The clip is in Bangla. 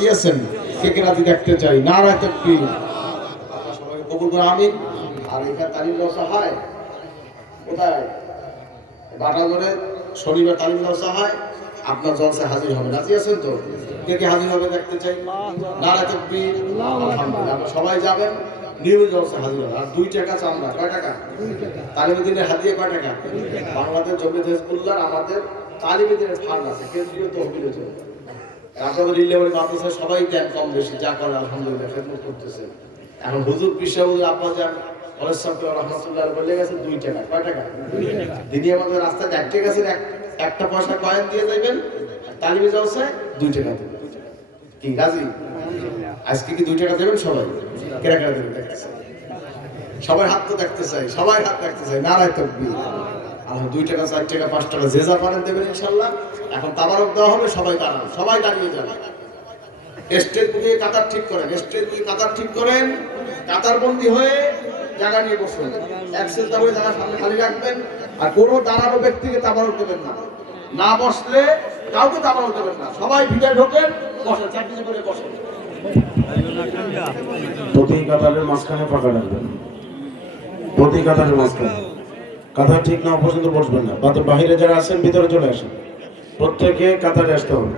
দিয়েছেন কে রাজি দেখতে চাই নারায়ে তাকবীর। আল্লাহ সবাইকে কবুল করে আমিন। আর এখানে তালিম ব্যবসা হয় কোথায়? বাটাজোরে শনিবার তালিম ব্যবসা হয়। আপনার জলসায় হাজির হবে, রাজি আছেন তো? কে হাজির হবে দেখতে চাই নারায়ে তাকবীর। আলহামদুলিল্লাহ, আমরা সবাই যাবেন, নিয়মিত জলসায় হাজির হবে। আর 2 টাকা চান্দা, কয় টাকা? তালিম দিনের হাদিয়া কয় টাকা? বাংলাদেশ জমিয়ত হিজবুল্লাহ আমাদের তালিম দিনের ফান্ড আছে, কেন্দ্রীয় তহবিলে চলে। আপনাদের ইল্লাবাড়ি মাদ্রাসা সবাই দেন কম বেশি, যা করে আলহামদুলিল্লাহ খেদমত করতেছে। এখন হুজুর পিসাহুজুর আব্বা যান কলেজ সাহেব রহমাতুল্লাহ বলে গেছে 2 টাকা, কয় টাকা? দিদি আমাদের রাস্তায় 1 টাকা আছে, একটা পয়সা কয়েন দিয়ে যাবেন, তালিমে যাচ্ছে 2 টাকা দেবেন। কি রাজি? আজকে কি 2 টাকা দেবেন সবাই? কেরা কেরা দেবেন দেখতেছে? সবাই হাত তো দেখতে চাই, সবাই হাত দেখতে চাই নারায়ে তাকবীর। আর 2 টাকা 4 টাকা 5 টাকা যে যা পারেন দেবেন ইনশাআল্লাহ। এখন তাবারক দেওয়া হবে, সবাই দাঁড়ান, সবাই দাঁড়িয়ে যান। স্টেজ বুকে কাতার ঠিক করেন, স্টেজ বুকে কাতার ঠিক করেন, কাতার বন্দী হয়ে জায়গা নিয়ে বসুন। এক সেজদা হয়ে জায়গা সামনে খালি রাখবেন। আর কোনো দাঁড়ানো ব্যক্তিকে তাবারক দেবেন না, না বসলে কাউকে তাবারক দেবেন না। সবাই ভিতরে ঢোকেন, বসেন, চাকরি করে বসেন। প্রতি কাতারের মাঝখানে ফাঁকা রাখবেন, প্রতি কাতারের মাঝখানে। কাতার ঠিক না পর্যন্ত বসবেন না। বাহিরে যারা আছেন ভিতরে চলে আসেন, প্রত্যেকে কাতারে আসতে হবে।